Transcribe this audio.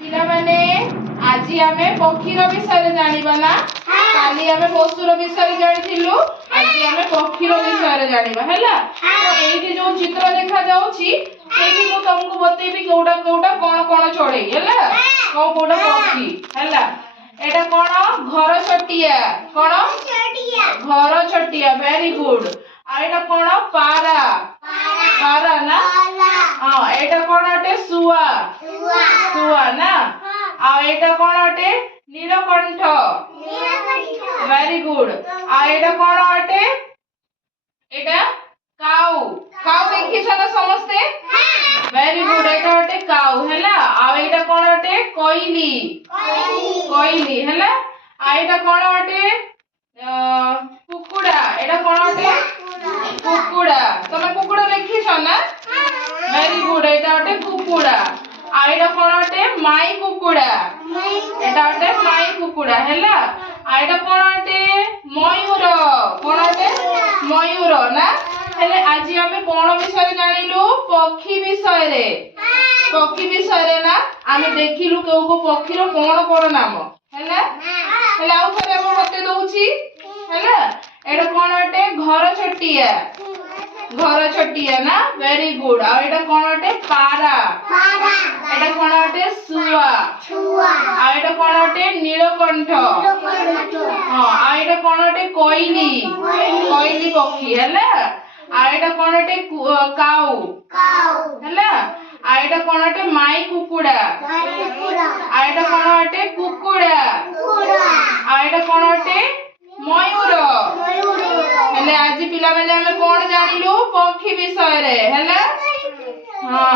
ପିଲାମାନେ ଆଜି ଆମେ ପକ୍ଷୀର ବିଷୟରେ ଜାଣିବା ନା। କାଲି ଆମେ ପଶୁର ବିଷୟରେ ଜାଣିଥିଲୁ, ଆଜି ଆମେ ପକ୍ଷୀର ବିଷୟରେ ଜାଣିବା ହେଲା। ତ ଏଇଠି ଯୋଉ ଚିତ୍ର ଦେଖା ଯାଉଛି ସେଇଠି ମୁଁ ତମକୁ ବତେଇବି କୋଉଟା କୋଉଟା କଣ କଣ ଚଢେଇ ହେଲା, କୋଉଟା ପକ୍ଷୀ ହେଲା। ଏଟା କଣ ଘର ଚଟିଆ, କଣ ଘର ଚଟିଆ, ଭେରି ଗୁଡ। ଆଉ ଏଟା କଣ ପାରା, ପାରା ନା। ହଁ ଏଟା କଣ ଅଟେ ଶୁଆ, ଶୁଆ ନା। ଆଉ ଏଟା କଣ ଅଟେ ନୀଳକଣ୍ଠ, ଭେରି ଗୁଡ। ଆଉ ଏଟା କଣ ଅଟେ, ଏଟା କାଉ, କାଉ ଦେଖିଛ ନା ସମସ୍ତେ, ଭେରି ଗୁଡ। ଏଟା ଅଟେ କାଉ ହେଲା। ଆଉ ଏଟା କଣ ଅଟେ କୋଇଲି, କୋଇଲି ହେଲା। ଆଉ ଏଟା କଣ ଅଟେ କୁକୁଡ଼ା, ଏଟା କଣ ଅଟେ କୁକୁଡ଼ା। ତମେ କୁକୁଡ଼ା ଦେଖିଛ ନା, ଭେରି গুড। এটা অটে কুকুড়া। আর এটা কোন অটে মাই কুকুড়া, এটা অটে মাই কুকুড়া হেলা। আর এটা কোন অটে ময়ূর, কোন অটে ময়ূর না। হেলে আজি আমি কোন বিষয়ে জানিলু, পক্ষী বিষয়ে, পক্ষী বিষয়ে না। আমি দেখিলু কেউ কেউ পক্ষীর কোন কোন নাম হেলা। হেলে আউ থরে আমি বতে দউছি হেলা। এটা কোন অটে ঘর চটিয়া, ঘর চটিয়া না, ভেরি গুড। আর এটা কোন অটে পারা, এটা কোন অটে শুয়া, আর এটা কোন অটে নীলকণ্ঠ, হ্যাঁ। আর এটা কোন অটে কোইলি, কোইলি পক্ষী হেলা। আর এটা কোন অটে কাউ হেলা। আর এটা কোন অটে মাই কুকুড়া, আর এটা কোন অটে কুকুড়া, আর এটা কোন অটে ময়ূর। ହେଲେ ଆଜି ପିଲାମାନେ ଆମେ କଣ ଜାଣିଲୁ ପକ୍ଷୀ ବିଷୟରେ ହେଲା। ହଁ।